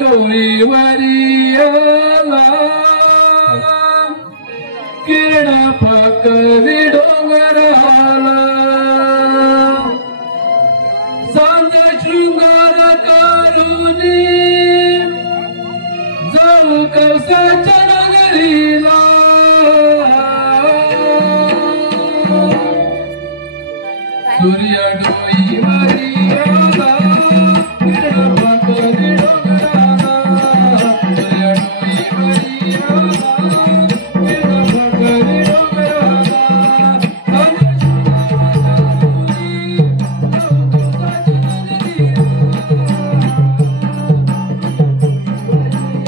डोळीवरी आला किरणा फाकवी डोंगराला सांज शृंगार करुनी जाऊ कौसाच्या नगरीला सूर्य डोळीवरी आला किरणा फाकवी डोंगराला सूर्य डोळीवरी आला किरणा फाकवी डोंगराला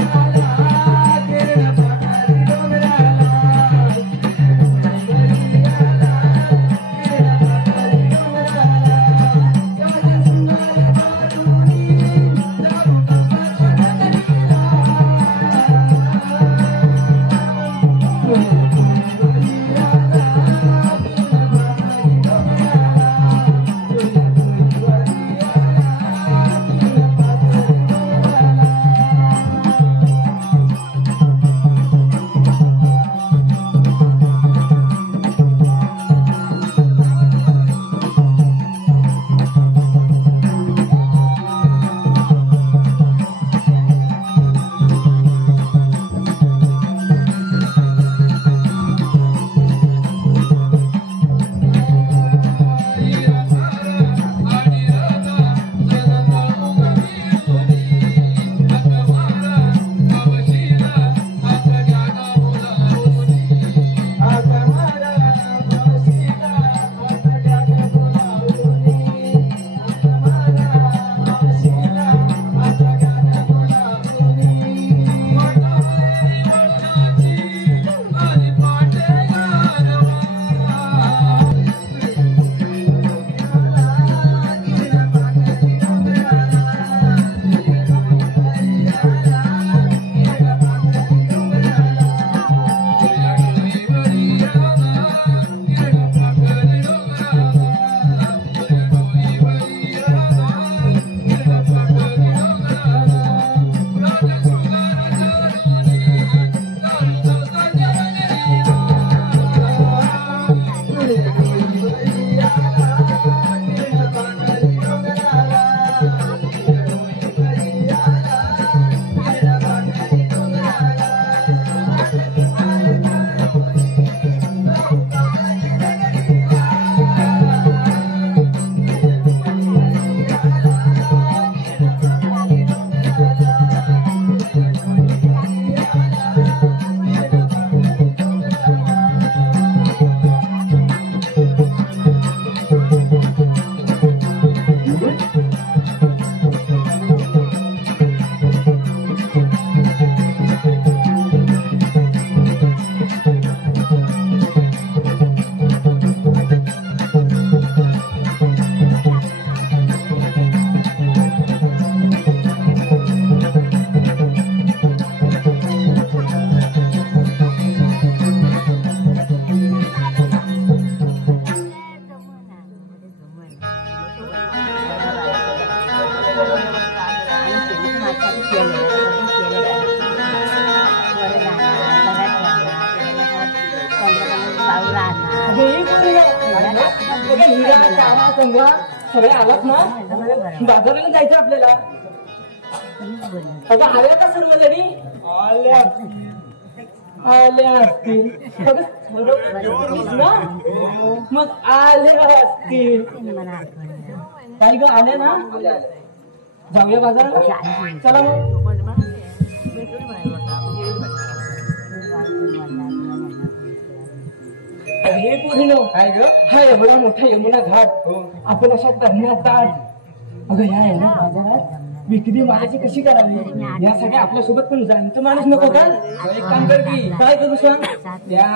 सांज शृंगार करुनी जाऊ सगळे आलात ना बाजाराला जायचं आपल्याला अगं आल्या का सर्व जणी आल्या असतील मग आल्या असतील काही ग आल्या ना जाऊया बाजाराला चला मग हे पोरीनो काय ग हा एवढा मोठा यमुना घाट आपण अशा तरण्यात अगं ह्या आहे ना बाजारात विक्री मालाची कशी करावी यासाठी आपल्या सोबत पण जाणत माणूस नको का एक काम कर की काय करू सांग त्या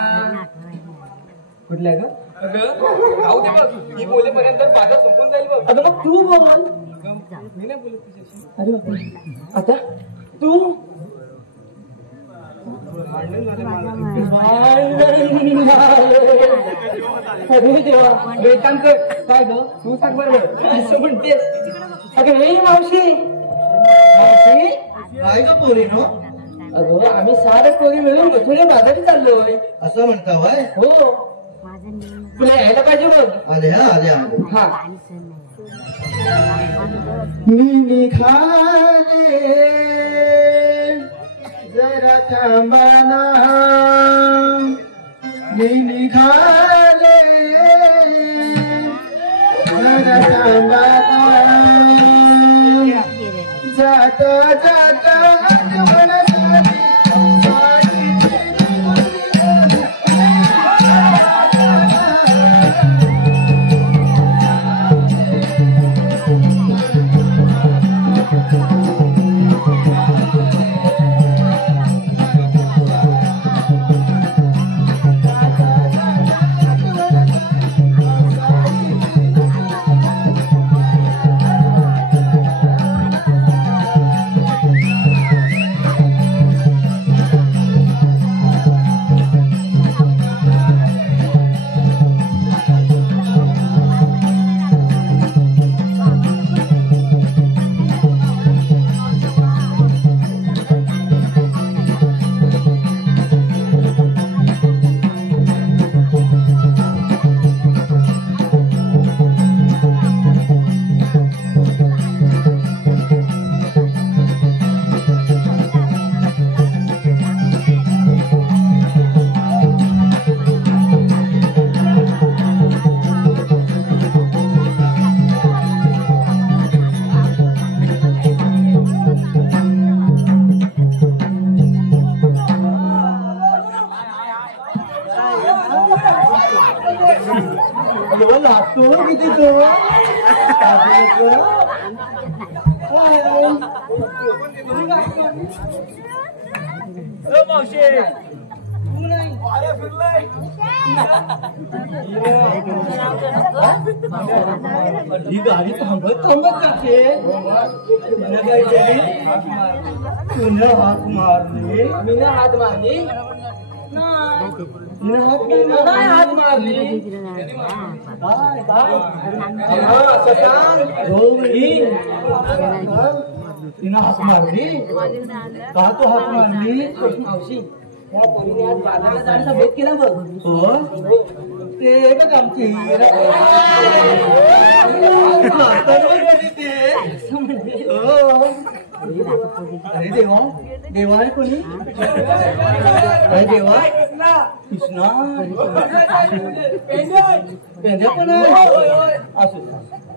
कुठल्या ग अगं जाऊ दे बघ ही बोलेपर्यंत बाजार संपून जाईल बघ अगं मग तू बोल मी नाही बोलत तुझ्याशी अरे आता तू अरे देवा वेकांत काय ग तू सांग बरं असं म्हणतेस अगं हे मावशी मावशी काय ग पोरी नो? अगं आम्ही सारे पोरी मिळून मथुरे बाजारी चाललोय. असं म्हणता वय? हो तुला यायला पाहिजे बघ. आले हा आले आले. हा मी निघाले जरा थांबाना, मी निघाले जरा थांबाना, जाता जाता आठवण झाली ही गाडी थांबत थांबत जाते. तुला हात मारली, मी हात मारली, हात मारली तिनं हात मारली का? तू हात मारली मावशी. त्या पोरीने आज बाजाराला जाण्याचा भेद केला बघ. हो ते बघ आमची अरे देवा देवा आहे कोणी? अरे देवा कृष्णा पेंड्या पण आहे. असं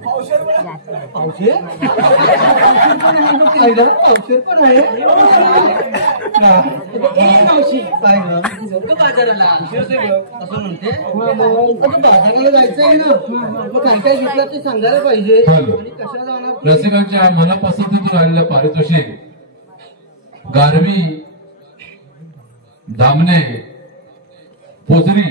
पावशेर पण आहे. मावशी काय बाजाराला असं म्हणते. बाजाराला जायचंय ना, मग काय काय घेतलं ते सांगायला पाहिजे. आणि कशा जाणार? रसिकांच्या मनापासून आलेलं पारितोषिक गारवी दामणे पोचरी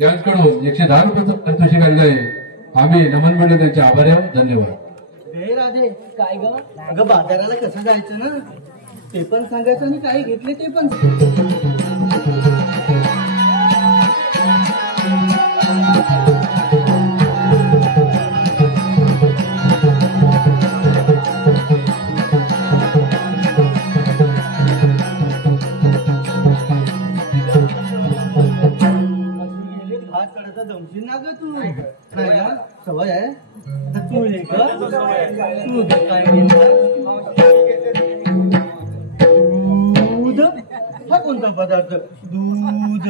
यांच्याकडून 110 रुपयाचं पारितोषिक आलेलं आहे. आम्ही नमन मंडळ त्यांचे आभारी आहोत. धन्यवाद. हे राधे काय ग? अगं बाजाराला कसं जायचं ना ते पण सांगायचं आणि काय घेतले ते पण. दमशील ना ग तू? नाही का सवय आहे. तू ये ग तू काय दूध हा कोणता पदार्थ? दूध.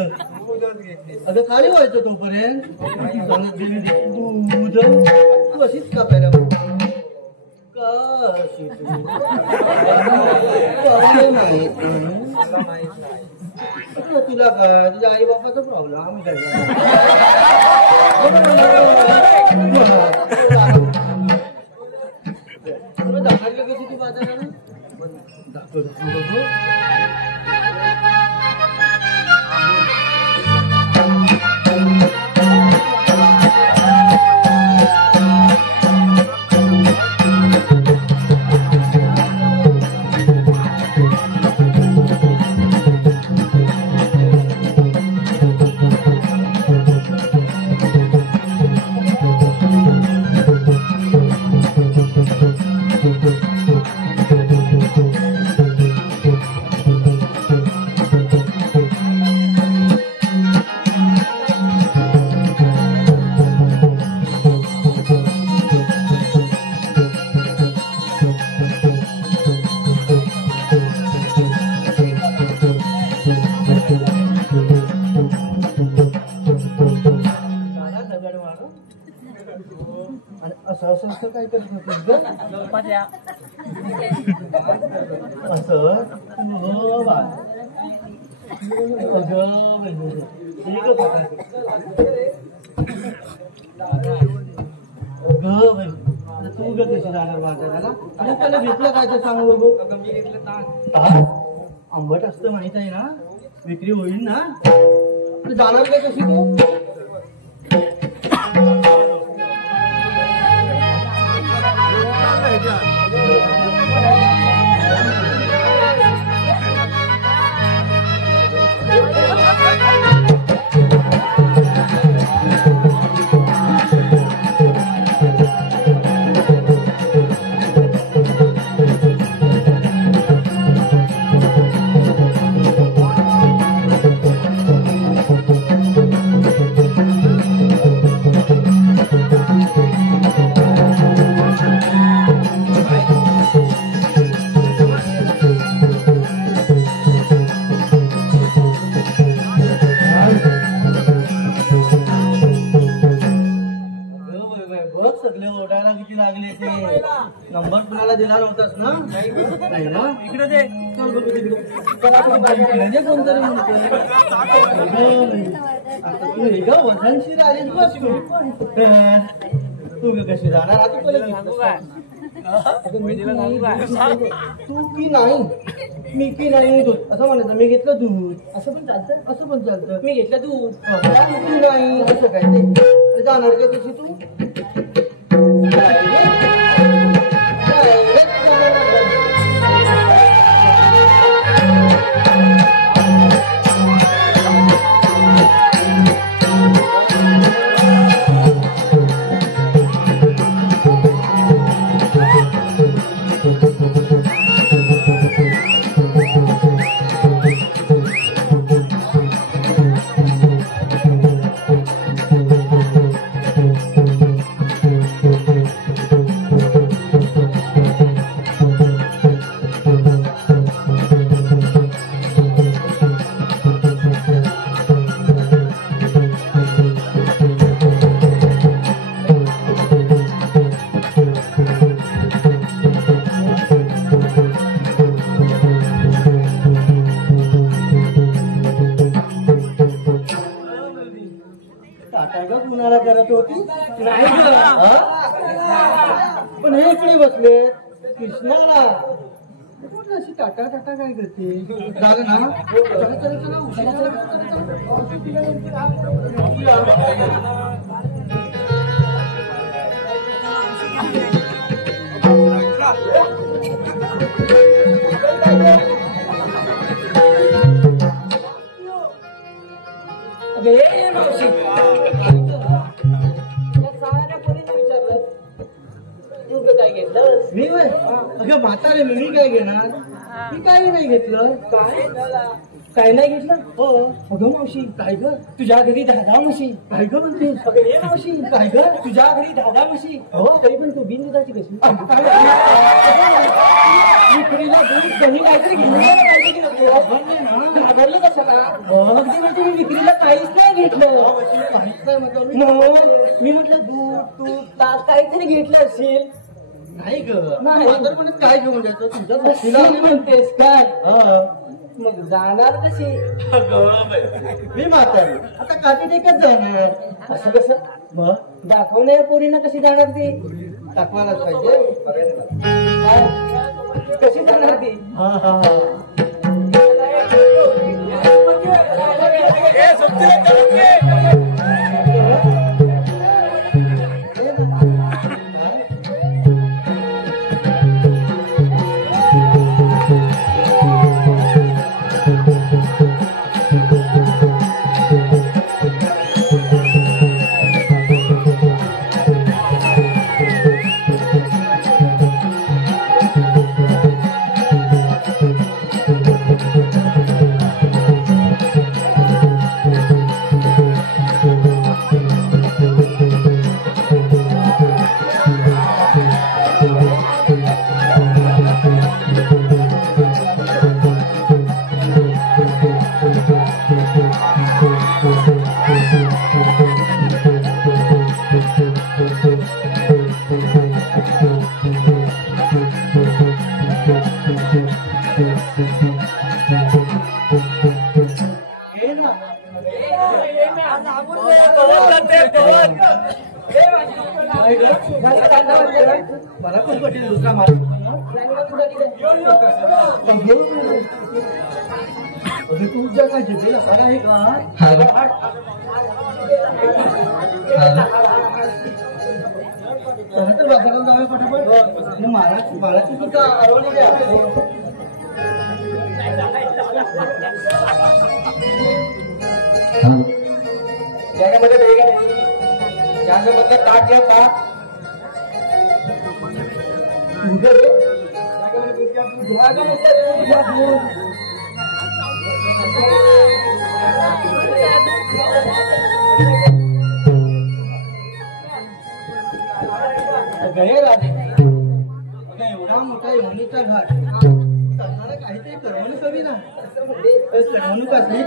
अगं खाली व्हायचं तोपर्यंत दूध तू अशीच का प्यायला कशी तुला का तुझ्या आई बापाचा प्रॉब्लेम दाखवलं कशी ती बाजाराला दाखवतो. असं असं काय करत होतीस ग? असं हो बा अगं बहिणी, हे ग बघा. अगं बहिणी, आता तू ग कशी जाणार बाजाराला? आणि त्याला घेतलं काय ते सांग बघू. मी घेतलं ताक आंबट असतं माहित आहे ना, विक्री होईल ना. जाणार काय कशी तू? बघ सगळे ओढायला किती लागले ते. नंबर कुणाला दिला नव्हतास ना? नाही ना. इकडे दे. चल बघू तिकडे. कोणतरी म्हणते तू ग वजनशीर आलीस बस तू ग कशी जाणार आता तू की नाही मी की नाही दूध असं म्हणायचं. मी घेतलं दूध असं पण चालतं. असं पण चालतं. मी घेतलं दूध तू नाही असं काय ते जाणार का कशी तू? कुणाला करत होती नाही पण हे इकडे बसले कृष्णाला कुठं अशी टाटा टाटा काय करते? झालं ना. चला चला चला उशिरा अरे मावशी साऱ्या पोरींना विचारलं तू काय घेतलं? मी अगं म्हातारे मी काय घेणार? मी काही नाही घेतलं. काय नाही घेतलं? हो. अगं मावशी काय ग? तुझ्या घरी 10 म्हशी. काय ग म्हणते? अगं हे मावशी काय ग? तुझ्या घरी 10 म्हशी. हो. तरी पण तू बिनदुधाची कशी? विक्रीला दूध दही काहीतरी घेऊन घाबरलं कशाला? अगदी म्हणजे मी विक्रीला काहीच नाही घेतलं. काहीच नाही म्हटलं मी म्हटलं दूध तूप ताक काहीतरी घेतलं असेल. नाही ग. नाही. म्हातारपणात काय घेऊन जायचं तुमच्या तिला म्हणतेस काय? हा. मग जाणार कशी? मी म्हातारी आता काठी टेकत जाणार. असं कसं? मग दाखवण्या या पोरींना कशी जाणार ती? दाखवायलाच पाहिजे. काय? कशी जाणार ती? हा हा हा. मला पण कठीण दुसरा मार्ग तुमच्या काय जिभेला फार आहे का? चला तर बाजारात जाऊया पटापट. महाराज सुद्धा आरवली द्या. त्याच्यामध्ये त्याच्यामधलं ताट घ्या ताट एवढा मोठा यमुनेचा घाट करणारा काहीतरी करमणूक हवी ना. करमणूक असली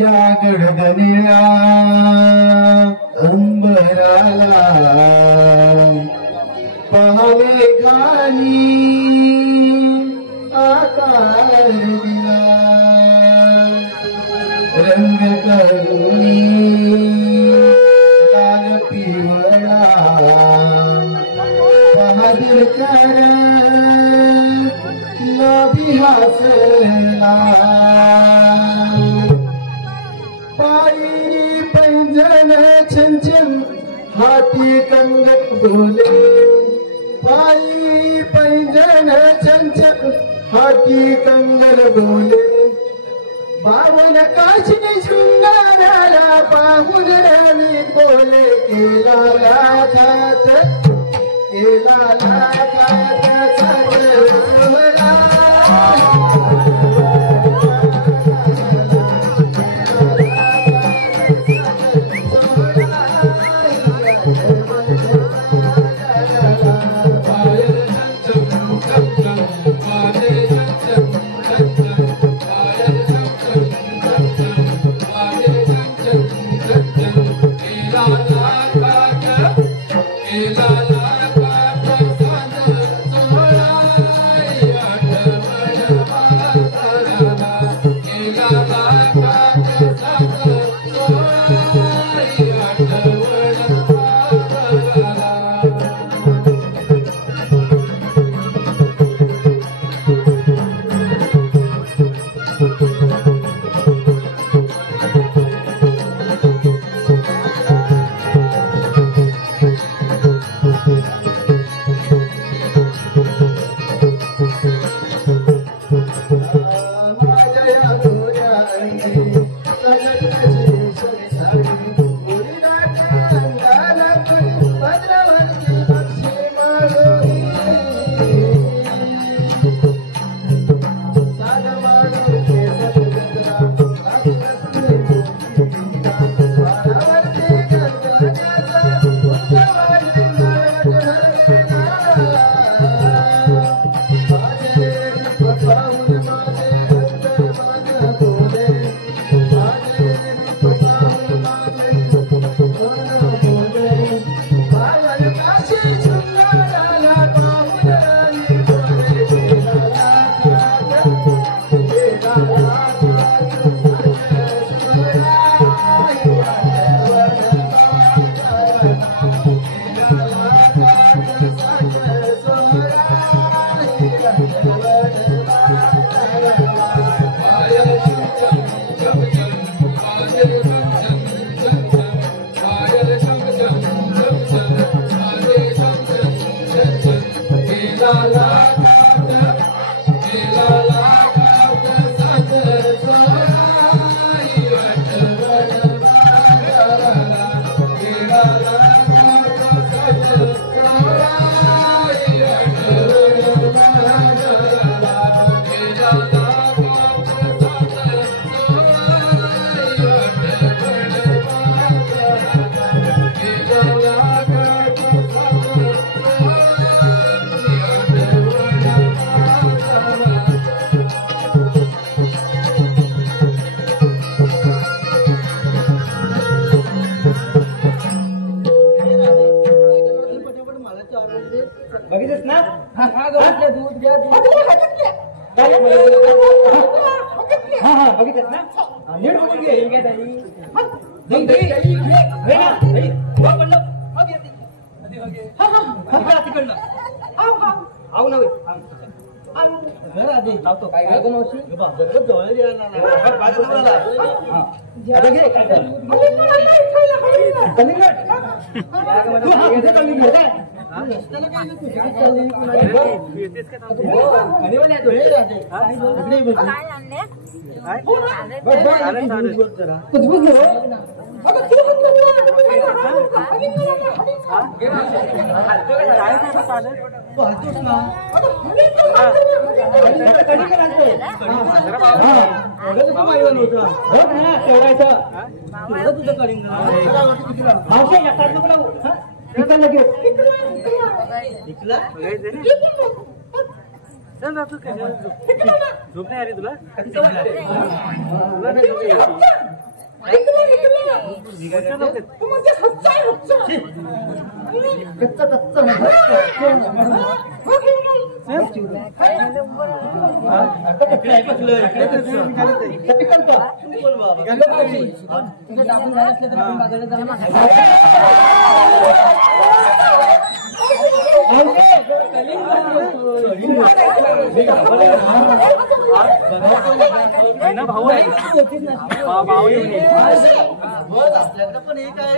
या गडगणिया अंबराला पावे घाली आकार दिला रंग करुणी लाल पिवळा बहादूर कर नाभी हसला पायरी पैंजण छंछन हाथी कंगन डोले पायी पैंजण छंछन हाथी कंगन डोले बावन काशनी शृंगाराला पाहून रवी बोले केला लाखात सजला La la la la la la la la बघितलंस ना हा गवतलं दूध घ्या दूध हा हा बघितलंस ना नीट बघून घे हे घे दही दही दही दही ना दही हो पडलं हो घे हा हा हा तिकडलं आऊ नव्हे घर आधी लावतो काय काय मावशी जवळ गेला ना आता घे काय कलिंगड तू हा इथे कलिंगड काय रस्त्याला काय झोप नाही आली तुला आपल्याकडे पण एक आहे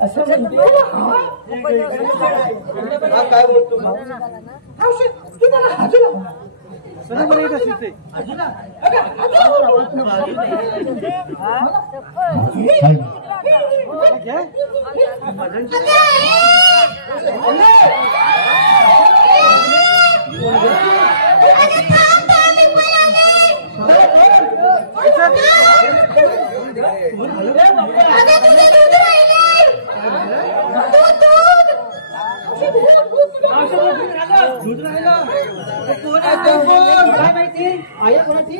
असं काय बोलतो काय माहिती आई कोणाची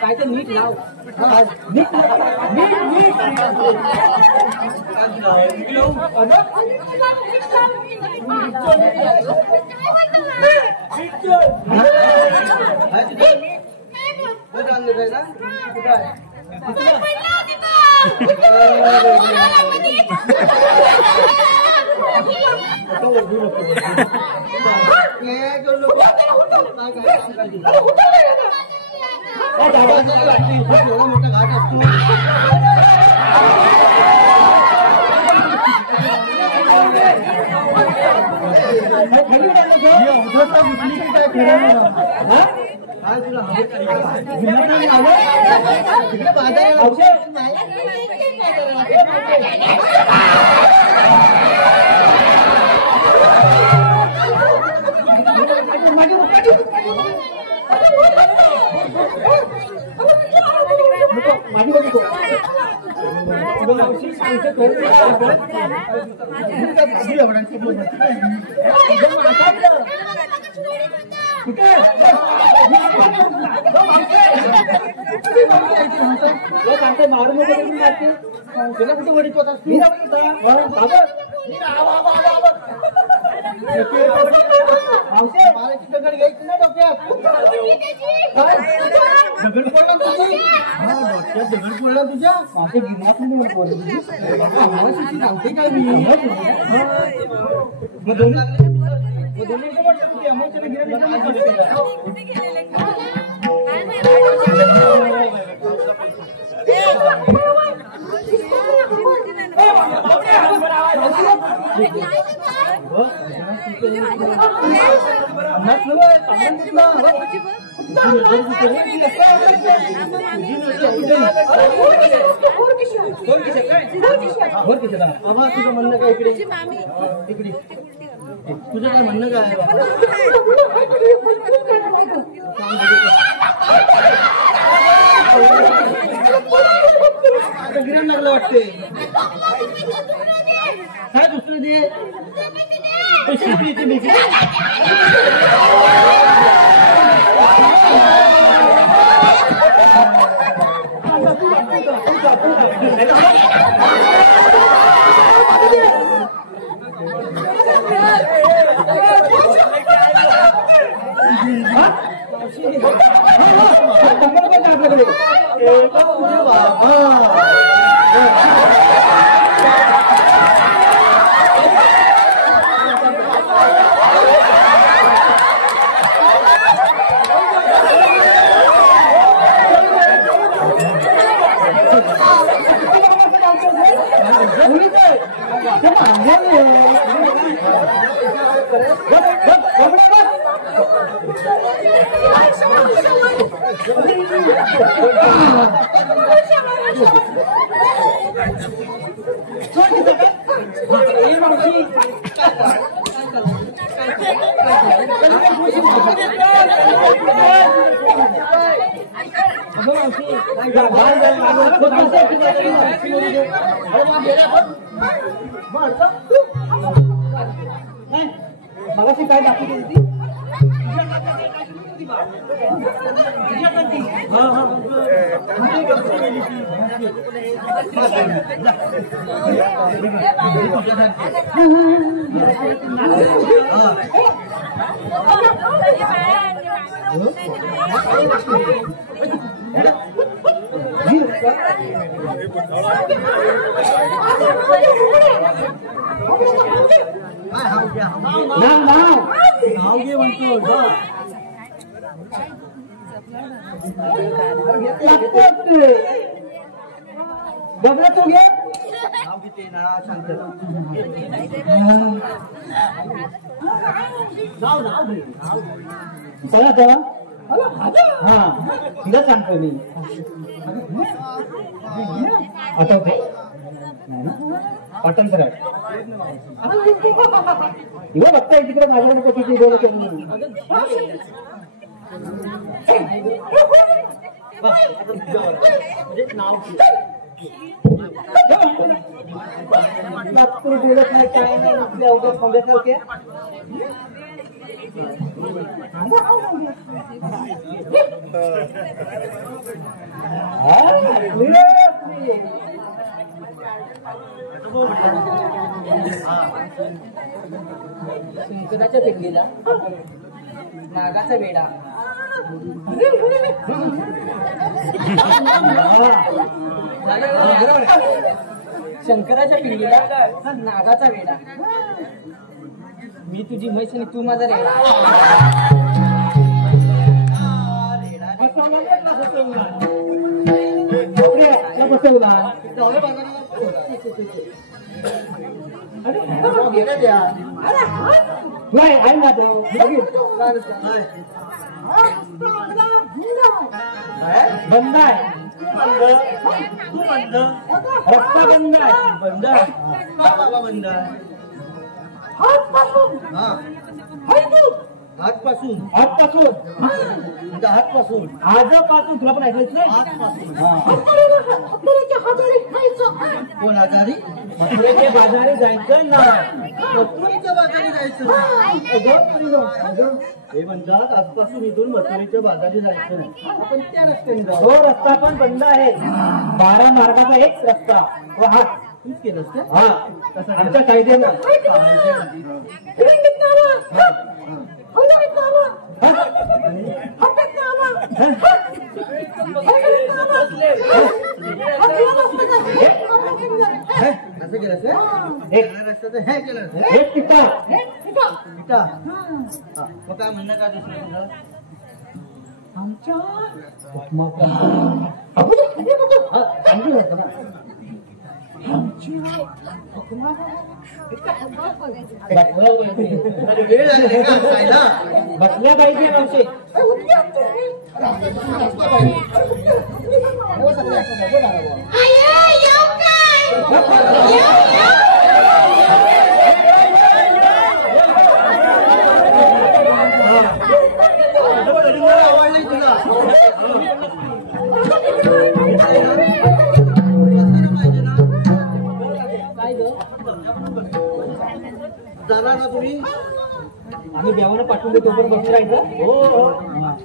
काय तर मीठ लाव कुठे वडीत होता मारायची दगड घ्यायची ना डोक्यात काय दगड पडला तुझी डोक्यात दगड पडला तुझ्या माझ्या गिरणात सांगते काय मी मग दोन्ही बाबा तुझं म्हणणं काय इकडे इकडे तुझं काय म्हणणं काय गिराण लागलं वाटते काय दुसरं दे मगाशी काय दाखवली होती नाव घे म्हणतो बघा तू घे नाव घेते ना शांत नाव घे चला चला हा तिला सांगतो मी आता पाटण करा इवा बघताय तिकडे माझ्याकडे किती बोलत नागपूर बोलत नाही काय नाही आपल्या अवघड थांब्यासारखे शंकराच्या पिंडीला नागाचा वेडा शंकराच्या पिंडीला नागाचा वेडा मी तुझी म्हैस आणि तू माझा रेडा नाही आहे ना तो बंद आहे तू बंद रस्ता बंद आहे बंद बाबा बंद आजपासून आजपासून आजपासून तुला पण ऐकायचं नाही कोण आजारी मथुरेच्या बाजारी जायचं नाही मथुरेच्या बाजारी जायचं हे म्हणतात आजपासून इथून मथुरेच्या बाजारी जायचं नाही आपण त्या रस्त्याने जाऊ. तो रस्ता पण बंद आहे 12 मार्गाचा एक रस्ता तो हा तूच केलंस का? हा आमच्या कायद्यानं असं केलंस का? रस्ता तर हे केलं पिता. हा, मग काय म्हणणं काय दुसरं तुझं? वेळ झाली का खायला? बसल्या पाहिजे मावशी. आवडली तुला जाणार ना तुम्ही? आम्ही देवाला पाठवून देतो पण बसून राहायचं.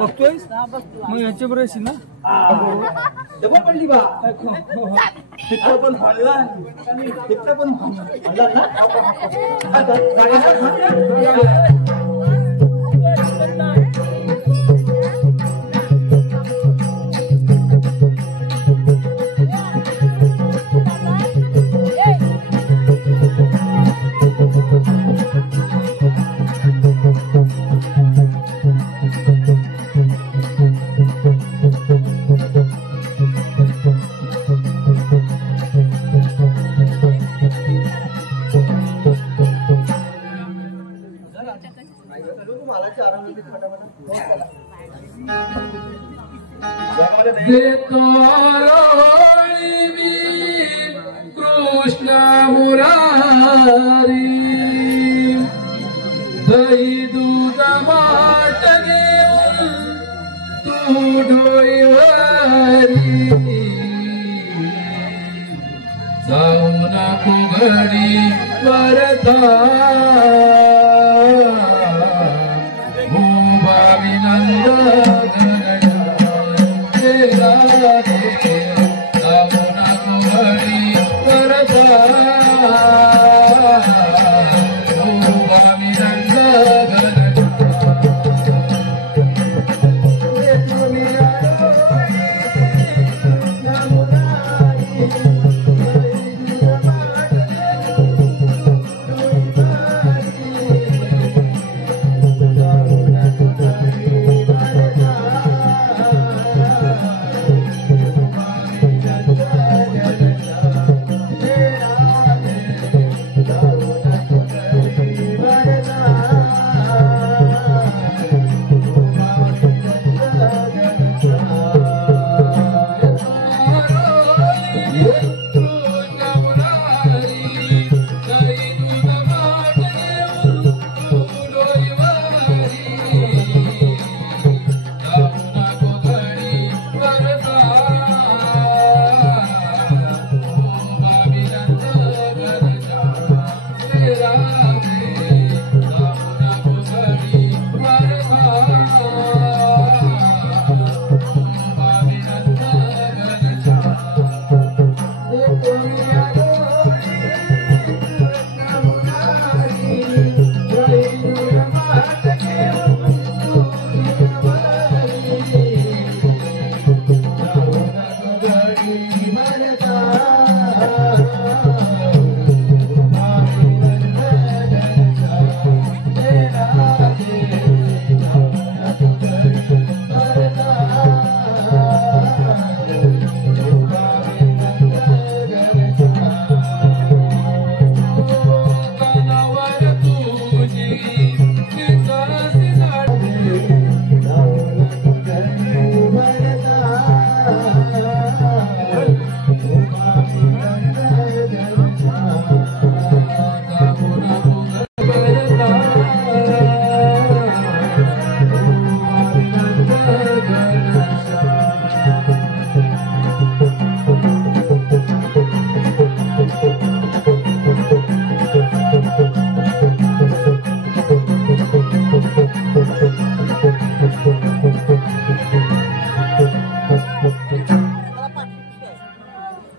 बघतोय मग याच्याबरोबर असेल ना डबल पडली बा. तिथं पण फाडला तिथं पण फाडला ना. देतो मी कृष्ण मुरारी दही दूध माट घेऊन तू डोईवारी जाऊ नको घडी परता उभा विनंद Thank you.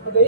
अगं